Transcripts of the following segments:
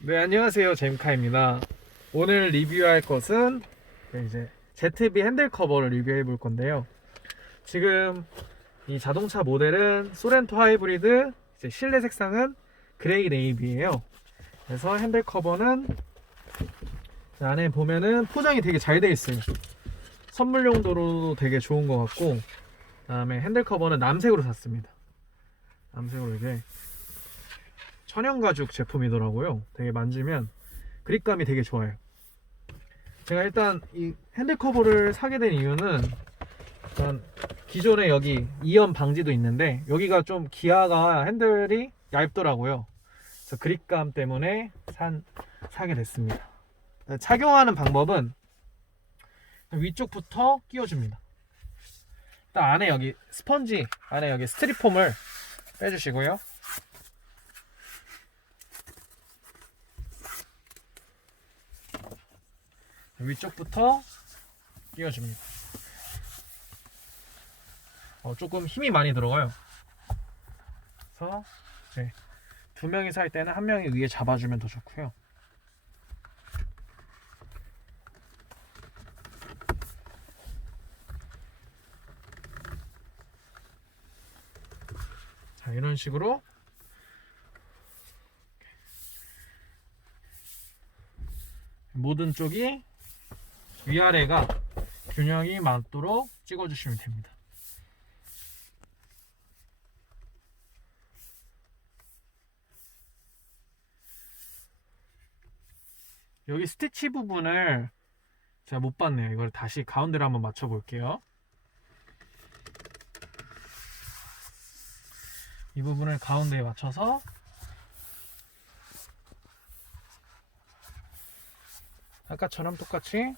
네, 안녕하세요. 잼카입니다. 오늘 리뷰할 것은 네, 이제 ZB 핸들 커버를 리뷰해 볼 건데요. 지금 이 자동차 모델은 소렌토 하이브리드, 이제 실내 색상은 그레이 네이비예요. 그래서 핸들 커버는 안에 보면은 포장이 되게 잘 돼 있어요. 선물 용도로도 되게 좋은 것 같고, 그 다음에 핸들 커버는 남색으로 샀습니다. 남색으로 이제 천연 가죽 제품이더라고요. 되게 만지면 그립감이 되게 좋아요. 제가 일단 이 핸들 커버를 사게 된 이유는 일단 기존에 여기 이연 방지도 있는데 여기가 좀 기아가 핸들이 얇더라고요. 그래서 그립감 때문에 산 사게 됐습니다. 착용하는 방법은 위쪽부터 끼워줍니다. 일단 안에 여기 스펀지 안에 여기 스트리폼을 빼주시고요. 위쪽부터 끼워줍니다. 어, 조금 힘이 많이 들어가요. 그래서 이제 두 명이서 할 때는 한 명이 위에 잡아주면 더 좋고요. 자, 이런 식으로 모든 쪽이 위아래가 균형이 맞도록 찍어주시면 됩니다. 여기 스티치 부분을 제가 못 봤네요. 이걸 다시 가운데로 한번 맞춰 볼게요. 이 부분을 가운데에 맞춰서 아까처럼 똑같이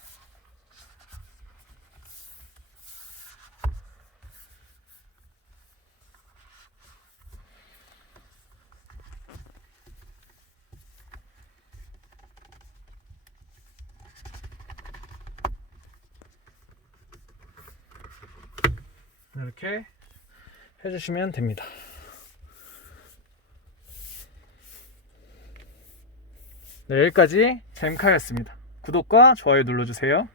이렇게 해주시면 됩니다. 네, 여기까지 잼카였습니다. 구독과 좋아요 눌러주세요.